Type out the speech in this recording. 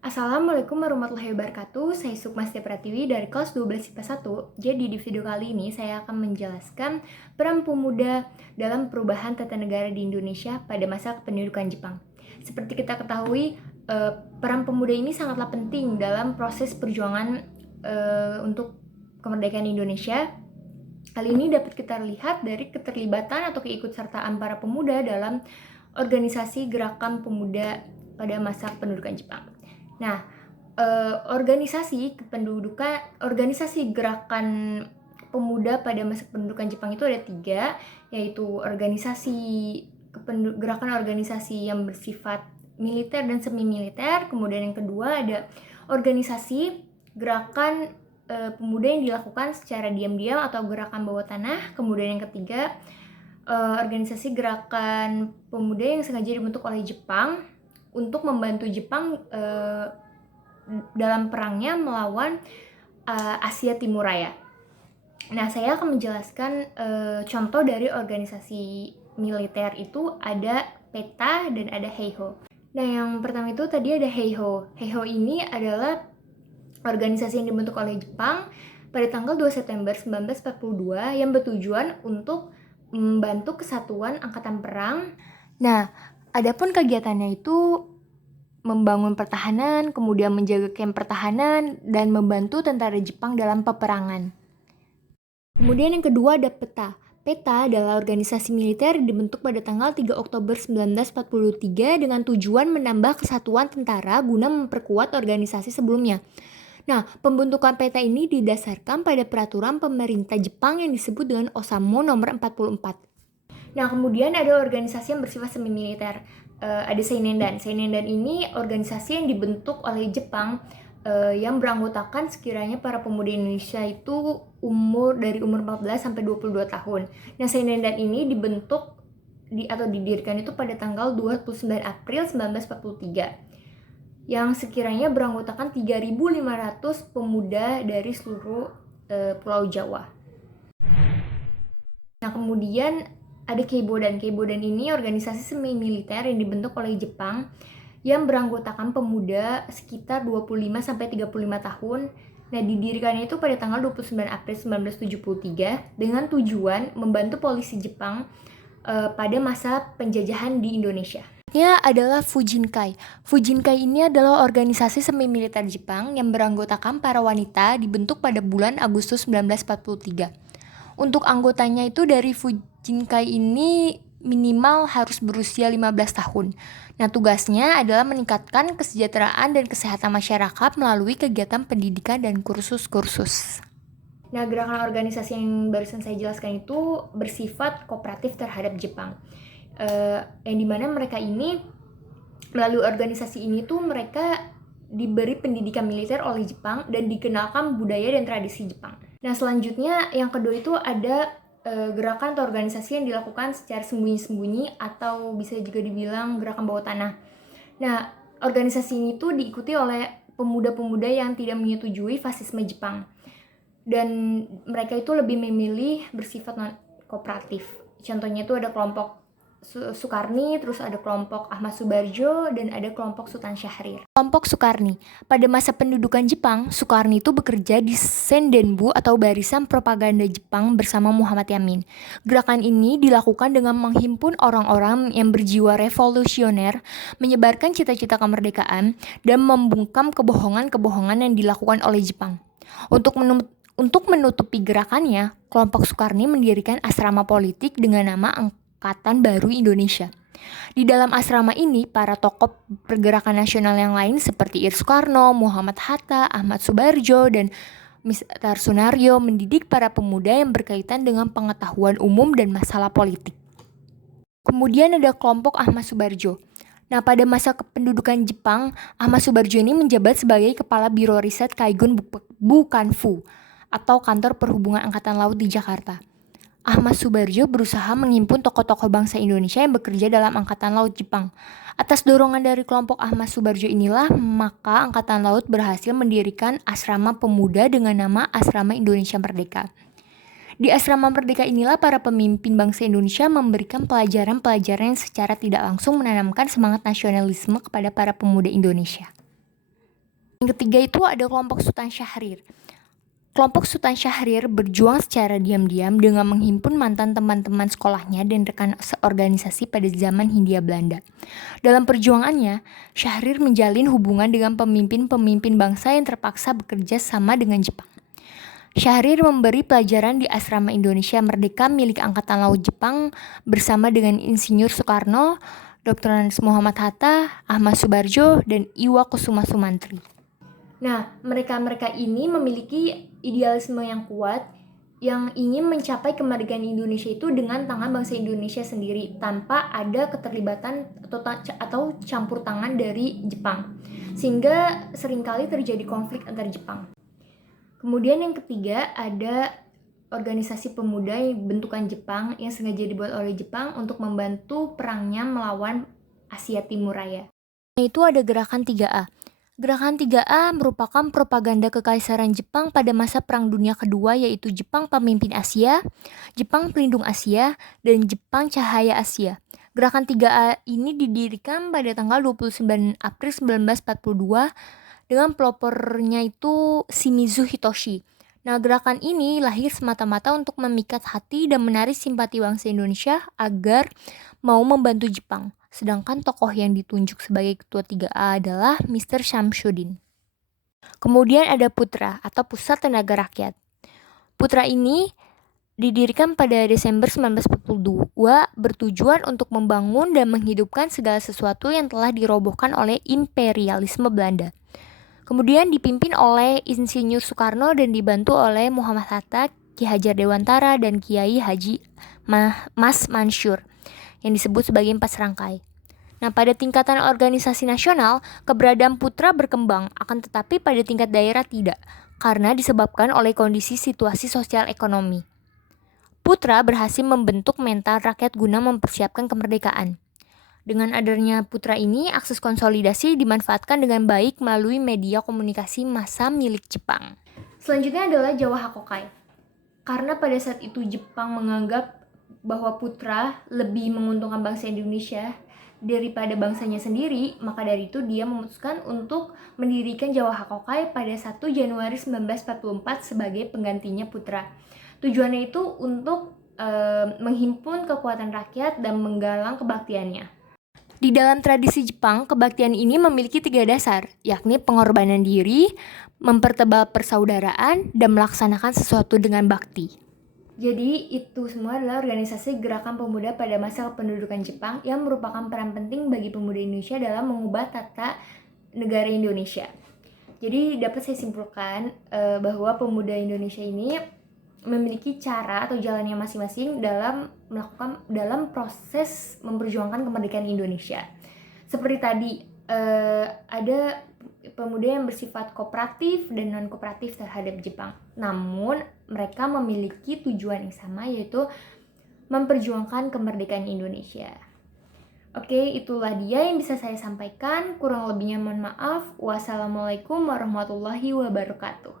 Assalamualaikum warahmatullahi wabarakatuh. Saya Sukma Setia Pratiwi dari kelas 12 IPA 1. Jadi di video kali ini saya akan menjelaskan peran pemuda dalam perubahan tata negara di Indonesia pada masa kependudukan Jepang. Seperti kita ketahui, peran pemuda ini sangatlah penting dalam proses perjuangan untuk kemerdekaan Indonesia. Hal ini dapat kita lihat dari keterlibatan atau keikutsertaan para pemuda dalam organisasi gerakan pemuda pada masa kependudukan Jepang. Nah, organisasi gerakan pemuda pada masa kependudukan Jepang itu ada 3, yaitu gerakan organisasi yang bersifat militer dan semi militer. Kemudian yang kedua ada organisasi gerakan pemuda yang dilakukan secara diam-diam atau gerakan bawah tanah. Kemudian yang ketiga organisasi gerakan pemuda yang sengaja dibentuk oleh Jepang untuk membantu Jepang dalam perangnya melawan Asia Timur Raya. Nah, saya akan menjelaskan contoh dari organisasi militer itu ada PETA dan ada Heiho. Nah, yang pertama itu tadi ada Heiho. Heiho ini adalah organisasi yang dibentuk oleh Jepang pada tanggal 2 September 1942 yang bertujuan untuk membantu kesatuan angkatan perang. Nah, adapun kegiatannya itu membangun pertahanan, kemudian menjaga kamp pertahanan, dan membantu tentara Jepang dalam peperangan. Kemudian yang kedua ada PETA. PETA adalah organisasi militer yang dibentuk pada tanggal 3 Oktober 1943 dengan tujuan menambah kesatuan tentara guna memperkuat organisasi sebelumnya. Nah, pembentukan PETA ini didasarkan pada peraturan pemerintah Jepang yang disebut dengan Osamu nomor 44. Nah, kemudian ada organisasi yang bersifat semi militer. Ada Seinendan. Seinendan ini organisasi yang dibentuk oleh Jepang yang beranggotakan sekiranya para pemuda Indonesia itu dari umur 14 sampai 22 tahun. Nah, Seinendan ini didirikan itu pada tanggal 29 April 1943. Yang sekiranya beranggotakan 3.500 pemuda dari seluruh Pulau Jawa. Nah, kemudian ada Keibodan. Keibodan ini organisasi semi militer yang dibentuk oleh Jepang yang beranggotakan pemuda sekitar 25 sampai 35 tahun. Nah, didirikannya itu pada tanggal 29 April 1973 dengan tujuan membantu polisi Jepang pada masa penjajahan di Indonesia. Ini adalah Fujinkai. Fujinkai ini adalah organisasi semi militer Jepang yang beranggotakan para wanita dibentuk pada bulan Agustus 1943. Untuk anggotanya itu dari Fujinkai ini minimal harus berusia 15 tahun. Nah, tugasnya adalah meningkatkan kesejahteraan dan kesehatan masyarakat melalui kegiatan pendidikan dan kursus-kursus. Nah, gerakan organisasi yang barusan saya jelaskan itu bersifat kooperatif terhadap Jepang. Yang dimana mereka ini, melalui organisasi ini tuh mereka diberi pendidikan militer oleh Jepang dan dikenalkan budaya dan tradisi Jepang. Nah, selanjutnya yang kedua itu ada gerakan atau organisasi yang dilakukan secara sembunyi-sembunyi atau bisa juga dibilang gerakan bawah tanah. Nah, organisasi ini tuh diikuti oleh pemuda-pemuda yang tidak menyetujui fasisme Jepang. Dan mereka itu lebih memilih bersifat non-kooperatif. Contohnya itu ada kelompok Sukarni, terus ada kelompok Ahmad Subarjo, dan ada kelompok Sultan Syahrir. Kelompok Sukarni. Pada masa pendudukan Jepang, Sukarni itu bekerja di Sendenbu atau Barisan Propaganda Jepang bersama Muhammad Yamin. Gerakan ini dilakukan dengan menghimpun orang-orang yang berjiwa revolusioner, menyebarkan cita-cita kemerdekaan, dan membungkam kebohongan-kebohongan yang dilakukan oleh Jepang. Untuk menutupi gerakannya, kelompok Sukarni mendirikan asrama politik dengan nama Angkatan Baru Indonesia. Di dalam asrama ini, para tokoh pergerakan nasional yang lain seperti Ir Soekarno, Muhammad Hatta, Ahmad Subarjo, dan Mr. Sunario mendidik para pemuda yang berkaitan dengan pengetahuan umum dan masalah politik. Kemudian ada kelompok Ahmad Subarjo. Nah, pada masa kependudukan Jepang, Ahmad Subarjo ini menjabat sebagai Kepala Biro Riset Kaigun Bukanfu atau Kantor Perhubungan Angkatan Laut di Jakarta. Ahmad Subarjo berusaha menghimpun tokoh-tokoh bangsa Indonesia yang bekerja dalam Angkatan Laut Jepang. Atas dorongan dari kelompok Ahmad Subarjo inilah, maka Angkatan Laut berhasil mendirikan asrama pemuda dengan nama Asrama Indonesia Merdeka. Di Asrama Merdeka inilah para pemimpin bangsa Indonesia memberikan pelajaran-pelajaran yang secara tidak langsung menanamkan semangat nasionalisme kepada para pemuda Indonesia. Yang ketiga itu ada kelompok Sultan Syahrir. Kelompok Sultan Syahrir berjuang secara diam-diam dengan menghimpun mantan teman-teman sekolahnya dan rekan seorganisasi pada zaman Hindia Belanda. Dalam perjuangannya, Syahrir menjalin hubungan dengan pemimpin-pemimpin bangsa yang terpaksa bekerja sama dengan Jepang. Syahrir memberi pelajaran di Asrama Indonesia Merdeka milik Angkatan Laut Jepang bersama dengan Insinyur Soekarno, Dr. Muhammad Hatta, Ahmad Subarjo, dan Iwa Kusuma Sumantri. Nah, mereka-mereka ini memiliki idealisme yang kuat yang ingin mencapai kemerdekaan Indonesia itu dengan tangan bangsa Indonesia sendiri tanpa ada keterlibatan atau campur tangan dari Jepang, sehingga seringkali terjadi konflik antar Jepang. Kemudian yang ketiga ada organisasi pemuda yang bentukan Jepang yang sengaja dibuat oleh Jepang untuk membantu perangnya melawan Asia Timur Raya. Itu ada gerakan 3A. Gerakan 3A merupakan propaganda kekaisaran Jepang pada masa Perang Dunia Kedua, yaitu Jepang Pemimpin Asia, Jepang Pelindung Asia, dan Jepang Cahaya Asia. Gerakan 3A ini didirikan pada tanggal 29 April 1942 dengan pelopornya itu Shimizu Hitoshi. Nah, gerakan ini lahir semata-mata untuk memikat hati dan menarik simpati bangsa Indonesia agar mau membantu Jepang. Sedangkan tokoh yang ditunjuk sebagai ketua 3A adalah Mr. Syamsuddin. Kemudian ada Putra atau Pusat Tenaga Rakyat. Putra ini didirikan pada Desember 1942 bertujuan untuk membangun dan menghidupkan segala sesuatu yang telah dirobohkan oleh imperialisme Belanda. Kemudian dipimpin oleh Insinyur Soekarno dan dibantu oleh Muhammad Hatta, Ki Hajar Dewantara, dan Kiai Haji Mas Mansur yang disebut sebagai 4 serangkai. Nah, pada tingkatan organisasi nasional, keberadaan Putra berkembang, akan tetapi pada tingkat daerah tidak, karena disebabkan oleh kondisi situasi sosial ekonomi. Putra berhasil membentuk mental rakyat guna mempersiapkan kemerdekaan. Dengan adanya Putra ini, akses konsolidasi dimanfaatkan dengan baik melalui media komunikasi massa milik Jepang. Selanjutnya adalah Jawa Hakokai. Karena pada saat itu Jepang menganggap bahwa Putra lebih menguntungkan bangsa Indonesia daripada bangsanya sendiri, maka dari itu dia memutuskan untuk mendirikan Jawa Hakokai pada 1 Januari 1944 sebagai penggantinya Putra. Tujuannya itu untuk menghimpun kekuatan rakyat dan menggalang kebaktiannya. Di dalam tradisi Jepang, kebaktian ini memiliki 3 dasar, yakni pengorbanan diri, mempertebal persaudaraan, dan melaksanakan sesuatu dengan bakti. Jadi itu semua adalah organisasi gerakan pemuda pada masa kependudukan Jepang yang merupakan peran penting bagi pemuda Indonesia dalam mengubah tata negara Indonesia. Jadi dapat saya simpulkan bahwa pemuda Indonesia ini memiliki cara atau jalannya masing-masing dalam proses memperjuangkan kemerdekaan Indonesia. Seperti tadi ada pemuda yang bersifat kooperatif dan non-kooperatif terhadap Jepang. Namun mereka memiliki tujuan yang sama, yaitu memperjuangkan kemerdekaan Indonesia. Oke, itulah dia yang bisa saya sampaikan. Kurang lebihnya mohon maaf. Wassalamualaikum warahmatullahi wabarakatuh.